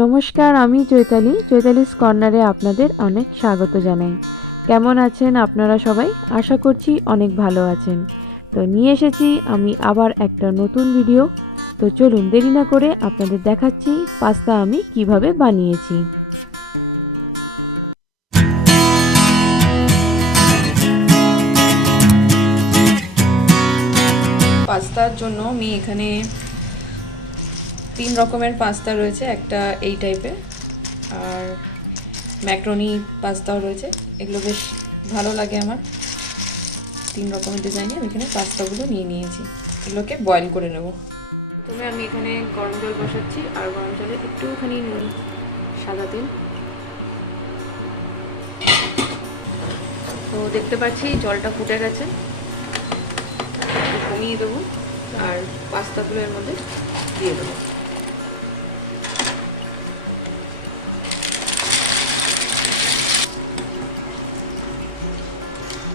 নমস্কার, আমি চৈতালিস কর্নারে আপনাদের অনেক স্বাগত জানাই। কেমন আছেন আপনারা সবাই? আশা করছি অনেক ভালো আছেন। তো নিয়ে এসেছি আমি আবার একটা নতুন ভিডিও। তো চলুন দেরি না করে আপনাদের দেখাচ্ছি পাস্তা আমি কিভাবে বানিয়েছি। পাস্তার জন্য আমি এখানে 3 রকমের পাস্তা রয়েছে, একটা এই টাইপের আর ম্যাক্রোনি পাস্তাও রয়েছে। এগুলো বেশ ভালো লাগে আমার। 3 রকমের ডিজাইনে আমি এখানে পাস্তাগুলো নিয়ে নিয়েছি, এগুলোকে বয়েল করে নেব। প্রথমে আমি এখানে গরম জল বসাচ্ছি আর গরম জলে একটুখানি নুন, সাদা তেল। তো দেখতে পাচ্ছি জলটা ফুটে গেছে, কমিয়ে দেবো আর পাস্তাগুলো এর মধ্যে দিয়ে দেবো।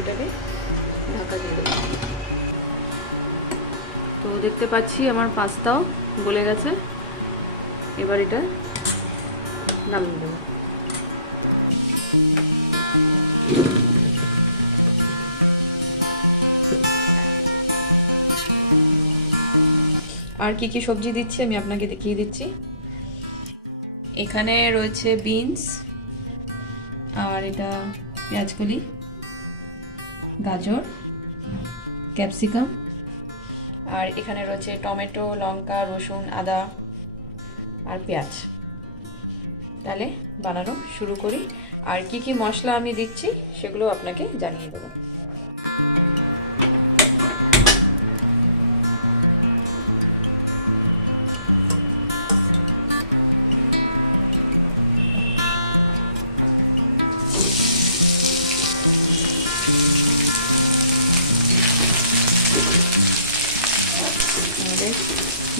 এটাকে ঢাকা দিয়ে দেবো। তো দেখতে পাচ্ছি আমার পাস্তাও গলে গেছে, এবার এটা নামিয়ে দেবো। আর কি কি সবজি দিচ্ছি আমি আপনাকে দেখিয়ে দিচ্ছি। এখানে রয়েছে বিনস, আর এটা পেঁয়াজকলি, গাজর, ক্যাপসিকাম, আর এখানে রয়েছে টমেটো, লঙ্কা, রসুন, আদা আর পেঁয়াজ। তাহলে বানানো শুরু করি। আর কি কি মশলা আমি দিচ্ছি সেগুলো আপনাকে জানিয়ে দেবো। আমাদের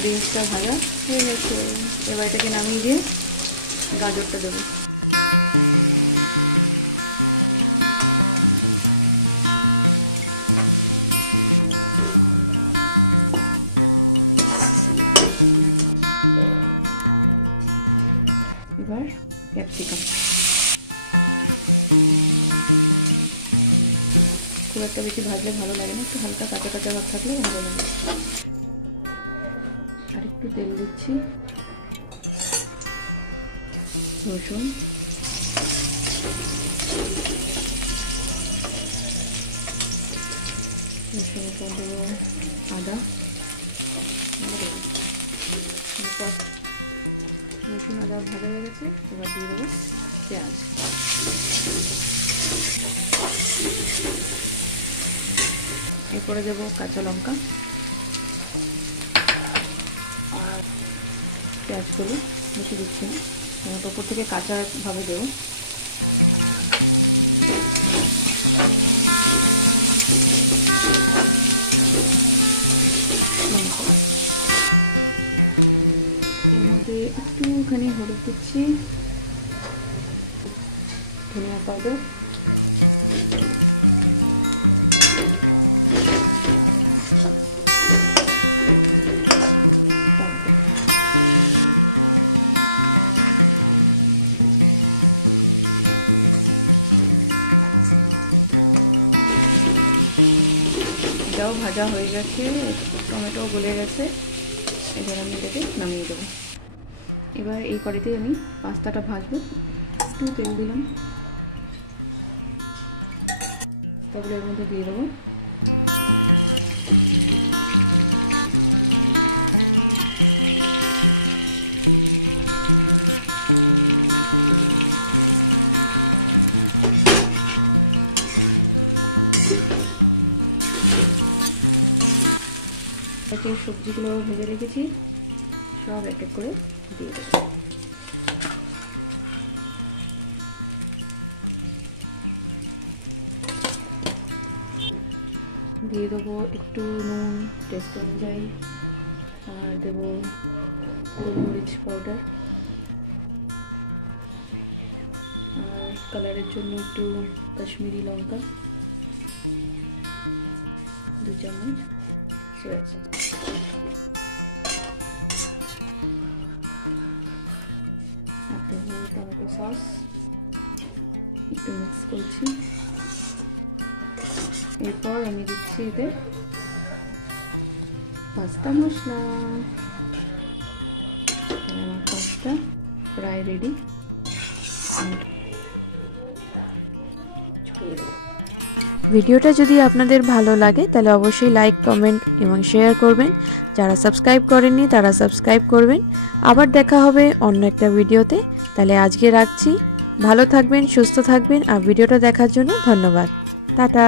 বিনসটা ভাজা হয়ে গেছে, এবার এটাকে নামিয়ে দিয়ে গাজরটা দেবো। এবার ক্যাপসিকাম, খুব একটা বেশি ভাজলে ভালো লাগে না, একটু হালকা কাঁচা কাঁচা ভাব থাকলে ভালো লাগে। আর একটু তেল দিচ্ছি, রসুন, রসুনের পর দেবো আদা, রসুন আদা ভাজা হয়ে গেছে, এবার দিয়ে দেবো পেঁয়াজ। এরপরে দেবো কাঁচা লঙ্কা আর পেঁয়াজগুলো বেশি দিচ্ছি না, ওপর থেকে কাঁচাভাবে দেবো। এর মধ্যে একটুখানি হলুদ দিচ্ছি, ধনিয়া পাউডার, এটাও ভাজা হয়ে গেছে, টমেটো গলে গেছে, এবার আমি এটাকে নামিয়ে দেবো। এবার এই কড়াইতে আমি পাস্তাটা ভাজবো, একটু তেল দিলাম, তারপরে এর মধ্যে দিয়ে দেবো। একে সবজিগুলো ভেজে রেখেছি সব এক এক করে দিয়ে দেবো। দিয়ে দেবো একটু নুন টেস্ট অনুযায়ী, আর দেবো গোলমরিচ পাউডার, আর কালারের জন্য একটু কাশ্মীরি লঙ্কা 2 চামচ, সয়া সস। টমেটো সস একটু মিক্স করছি। এরপর আমি দিচ্ছি এতে পাস্তা মশলা। আমার পাস্তা প্রায় রেডি। ভিডিওটা যদি আপনাদের ভালো লাগে তাহলে অবশ্যই লাইক, কমেন্ট এবং শেয়ার করবেন। যারা সাবস্ক্রাইব করেননি তারা সাবস্ক্রাইব করবেন। আবার দেখা হবে অন্য একটা ভিডিওতে। তাহলে আজকে রাখছি। ভালো থাকবেন, সুস্থ থাকবেন আর ভিডিওটা দেখার জন্য ধন্যবাদ। টাটা।